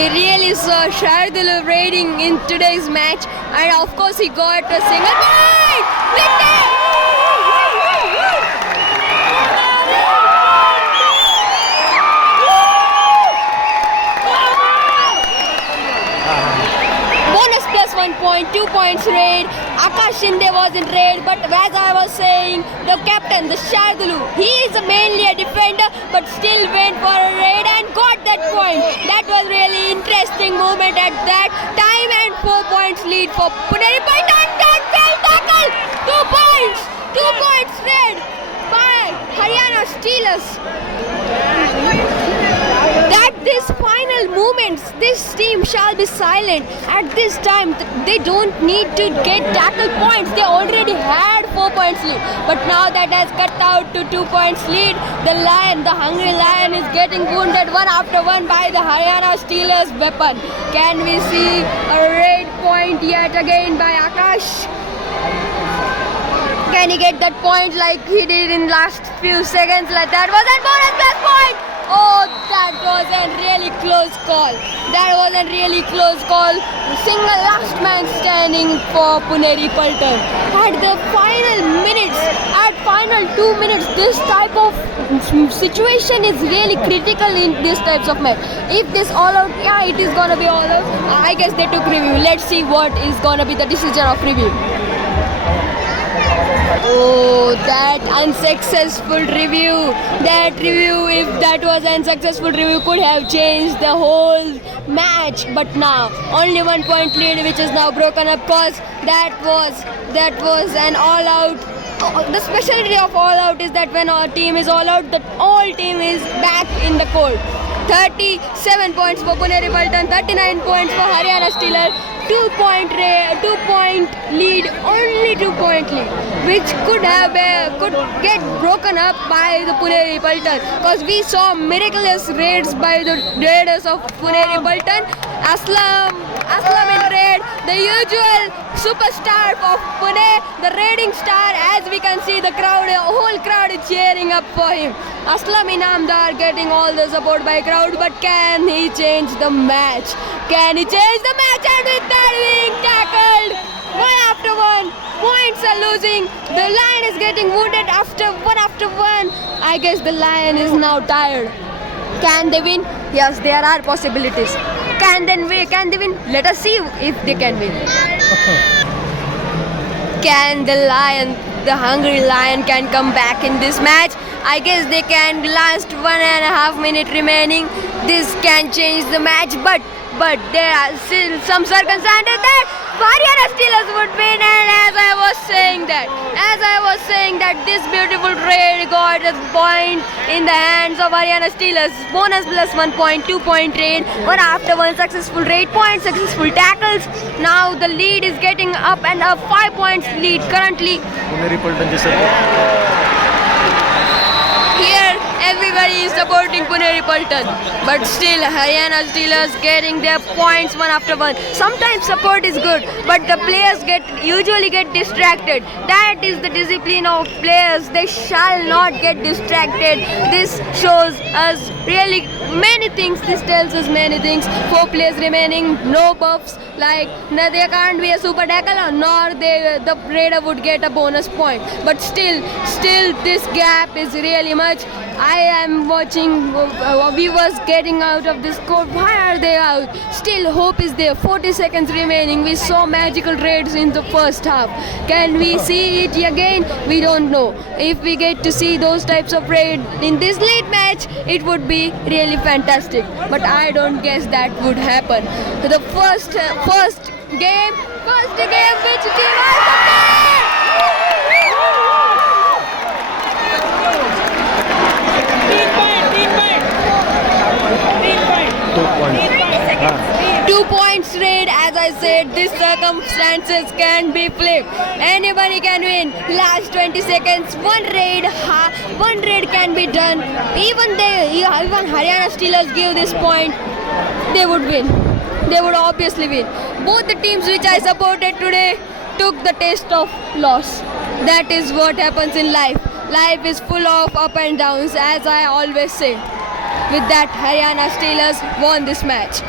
We really saw Shardul raiding in today's match, and of course he got a single point! Bonus plus 1 point, 2 points raid. Akash Shinde was in raid, but as I was saying, the captain, the Shardulu, he is mainly a defender, but still went for a raid and got that point. That was really interesting moment at that time, and 4 points lead for Puneri Python. That fell tackle, 2 points, 2 points raid by Haryana Steelers. That this final moments, this team shall be silent. At this time, they don't need to get tackle points. They already had 4 points lead. But now that has cut out to 2 points lead. The lion, the hungry lion, is getting wounded one after one by the Haryana Steelers weapon. Can we see a raid point yet again by Akash? Can he get that point like he did in last few seconds? Like that was a bonus plus point. Oh, that was a really close call. That was a really close call. Single last man standing for Puneri Paltan. At the final minutes, at final 2 minutes, this type of situation is really critical in these types of match. If this all out, yeah, it is gonna be all out. I guess they took review. Let's see what is gonna be the decision of review. Oh, that unsuccessful review. That review, if that was an unsuccessful review, could have changed the whole match. But now, only 1 point lead, which is now broken up, because that was an all-out. The specialty of all-out is that when our team is all-out, the whole team is back in the court. 37 points for Puneri Paltan, 39 points for Haryana Steelers. 2 point lead, only 2 point lead, which could get broken up by the Puneri Paltan, because we saw miraculous raids by the raiders of Puneri Paltan. Aslam in raid, the usual superstar of Pune, the raiding star. As we can see, the whole crowd is cheering up for him. Aslam Inamdar getting all the support by crowd, but can he change the match? Can he change the match? And with that being tackled, one after one, points are losing. The lion is getting wounded after one. I guess the lion is now tired. Can they win? Yes, there are possibilities. Can they win? Let us see if they can win. Can the lion, the hungry lion, can come back in this match? I guess they can. Last 1.5 minutes remaining. This can change the match, but there are still some circumstances that Haryana Steelers would win. And as I was saying that this beautiful raid got a point in the hands of Haryana Steelers. Bonus plus 1 point, 2 point raid, one after one successful raid point, successful tackles. Now the lead is getting up and up, 5 points lead currently. Here everybody is supporting Puneri Paltan, but still Haryana Steelers getting their points one after one. Sometimes support is good, but the players usually get distracted. That is the discipline of players. They shall not get distracted. This shows us really many things. This tells us many things. 4 players remaining, no buffs. Like there can't be a super tackle, nor the raider would get a bonus point. But still this gap is really much. I am watching viewers getting out of this court. Why are they out? Still hope is there. 40 seconds remaining. We saw magical raids in the first half. Can we see it again? We don't know. If we get to see those types of raids in this late match, it would be really fantastic. But I don't guess that would happen. The first game, which team was the best? 2 points raid. As I said, these circumstances can be flipped. Anybody can win. Last 20 seconds, one raid can be done. Even Haryana Steelers give this point, they would win. They would obviously win. Both the teams which I supported today took the taste of loss. That is what happens in life. Life is full of up and downs, as I always say. With that, Haryana Steelers won this match.